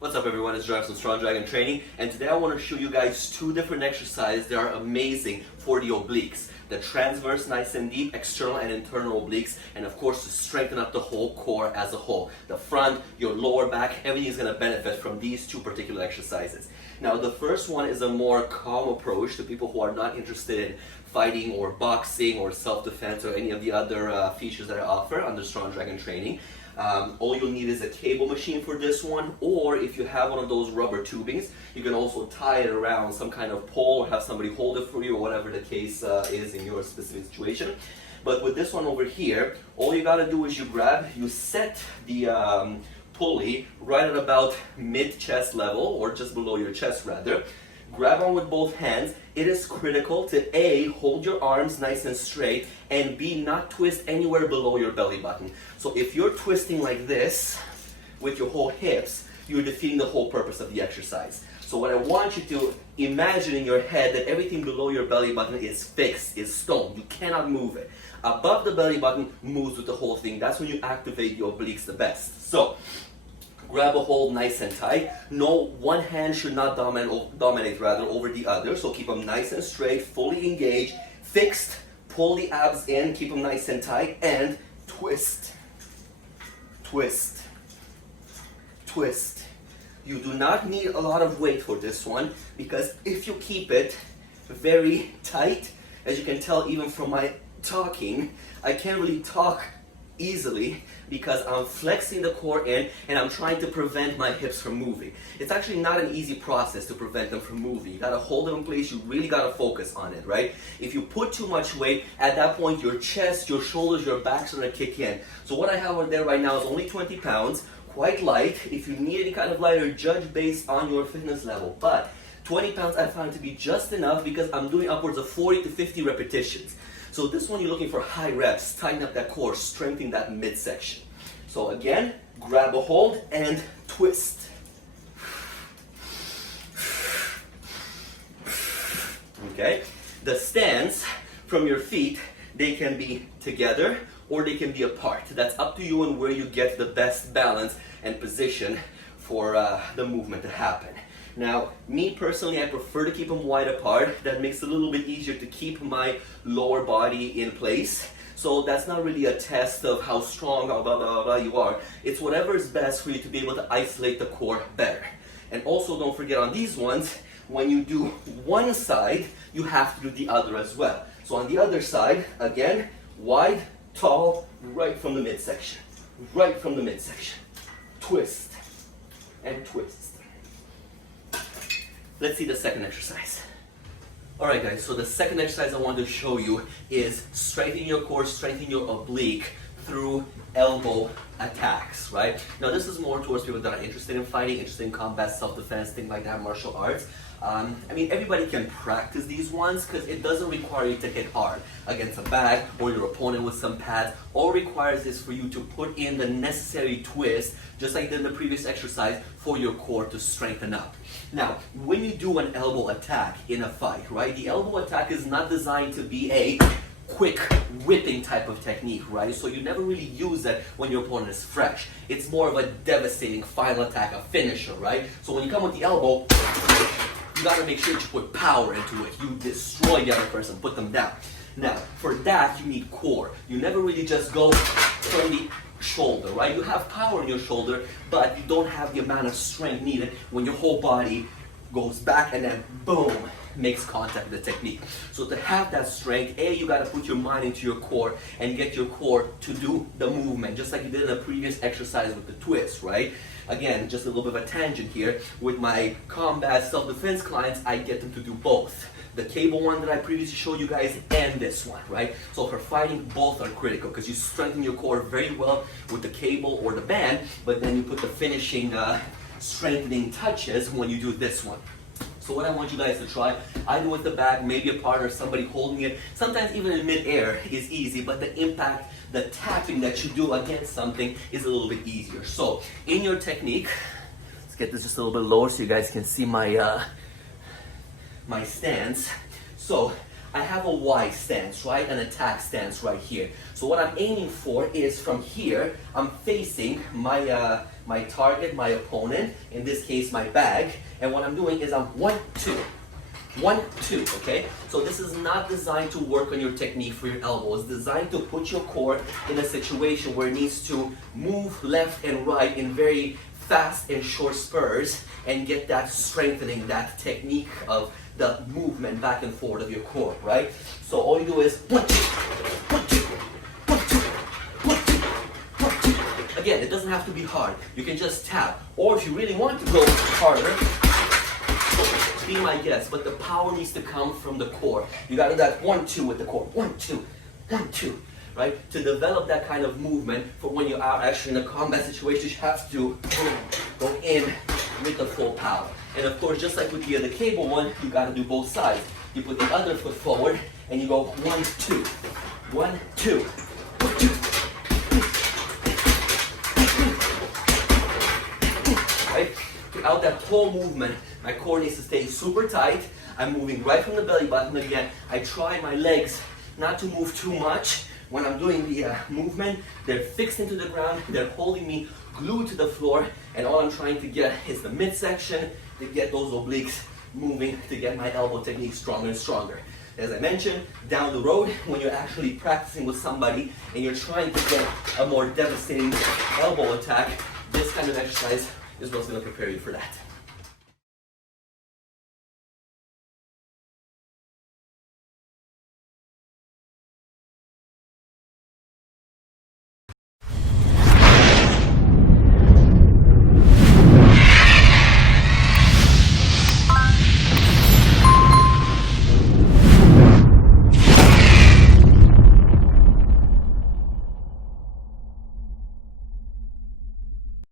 What's up everyone, it's Jarvis from Strong Dragon Training, and today I want to show you guys two different exercises that are amazing for the obliques. The transverse nice and deep, external and internal obliques, and of course to strengthen up the whole core as a whole. The front, your lower back, everything is going to benefit from these two particular exercises. Now the first one is a more calm approach to people who are not interested in fighting or boxing or self-defense or any of the other features that I offer under Strong Dragon Training. All you'll need is a cable machine for this one, or if you have one of those rubber tubings, you can also tie it around some kind of pole or have somebody hold it for you, or whatever the case is in your specific situation. But with this one over here, all you gotta do is you set the pulley right at about mid-chest level, or just below your chest rather. Grab on with both hands. It is critical to A, hold your arms nice and straight, and B, not twist anywhere below your belly button. So if you're twisting like this with your whole hips, you're defeating the whole purpose of the exercise. So what I want you to imagine in your head that everything below your belly button is fixed, is stone. You cannot move it. Above the belly button moves with the whole thing. That's when you activate the obliques the best. So grab a hold nice and tight. No, one hand should not dominate over the other. So keep them nice and straight, fully engaged, fixed. Pull the abs in, keep them nice and tight, and twist, twist, twist. You do not need a lot of weight for this one, because if you keep it very tight, as you can tell even from my talking, I can't really talk easily because I'm flexing the core in and I'm trying to prevent my hips from moving. It's actually not an easy process to prevent them from moving. You gotta hold them in place, you really gotta focus on it, right? If you put too much weight, at that point your chest, your shoulders, your back's gonna kick in. So what I have on there right now is only 20 pounds, quite light. If you need any kind of lighter, judge based on your fitness level. But 20 pounds I found to be just enough because I'm doing upwards of 40 to 50 repetitions. So this one you're looking for high reps, tighten up that core, strengthen that midsection. So again, grab a hold and twist. Okay, the stance from your feet, they can be together or they can be apart. That's up to you and where you get the best balance and position for the movement to happen. Now, me personally, I prefer to keep them wide apart. That makes it a little bit easier to keep my lower body in place. So that's not really a test of how strong blah, blah, blah, blah you are. It's whatever is best for you to be able to isolate the core better. And also don't forget on these ones, when you do one side, you have to do the other as well. So on the other side, again, wide, tall, right from the midsection. Right from the midsection. Twist and twist. Let's see the second exercise. Alright guys, so the second exercise I want to show you is strengthening your core, strengthening your oblique through elbow attacks, right? Now this is more towards people that are interested in fighting, interested in combat, self-defense, things like that, martial arts. I mean, everybody can practice these ones because it doesn't require you to hit hard against a bag or your opponent with some pads. All it requires is for you to put in the necessary twist, just like in the previous exercise, for your core to strengthen up. Now, when you do an elbow attack in a fight, right, the elbow attack is not designed to be a quick whipping type of technique, right? So you never really use that when your opponent is fresh. It's more of a devastating final attack, a finisher, right? So when you come with the elbow, you gotta make sure that you put power into it. You destroy the other person, put them down. Now, for that, you need core. You never really just go from the shoulder, right? You have power in your shoulder, but you don't have the amount of strength needed when your whole body goes back and then boom, makes contact with the technique. So to have that strength, you gotta put your mind into your core and get your core to do the movement, just like you did in the previous exercise with the twist, right? Again, just a little bit of a tangent here. With my combat self-defense clients, I get them to do both. The cable one that I previously showed you guys and this one, right? So for fighting, both are critical because you strengthen your core very well with the cable or the band, but then you put the finishing strengthening touches when you do this one. So what I want you guys to try, either with the bag, maybe a partner, somebody holding it, sometimes even in mid-air is easy, but the impact, the tapping that you do against something is a little bit easier. So in your technique, let's get this just a little bit lower so you guys can see my my stance. So I have a Y stance, right? An attack stance right here. So what I'm aiming for is from here, I'm facing my, my target, my opponent, in this case my bag, and what I'm doing is I'm 1, 2. 1, 2, okay? So this is not designed to work on your technique for your elbow. It's designed to put your core in a situation where it needs to move left and right in very fast and short spurs and get that strengthening, that technique of the movement back and forth of your core, right? So all you do is 1, 2, 1, 2, 1, 2, 1, 2, 1, 2. Again, it doesn't have to be hard. You can just tap. Or if you really want to go harder, be my guest, but the power needs to come from the core. You got to do that 1, 2 with the core. 1, 2, 1, 2, right? To develop that kind of movement for when you are actually in a combat situation, you have to go in with the full power. And of course, just like with the other cable one, you got to do both sides. You put the other foot forward and you go 1, 2, 1, 2, 1, 2. Right? Throughout that whole movement, my core needs to stay super tight. I'm moving right from the belly button again. I try my legs not to move too much. When I'm doing the movement, they're fixed into the ground. They're holding me glued to the floor. And all I'm trying to get is the midsection to get those obliques moving, to get my elbow technique stronger and stronger. As I mentioned, down the road, when you're actually practicing with somebody and you're trying to get a more devastating elbow attack, this kind of exercise is what's going to prepare you for that.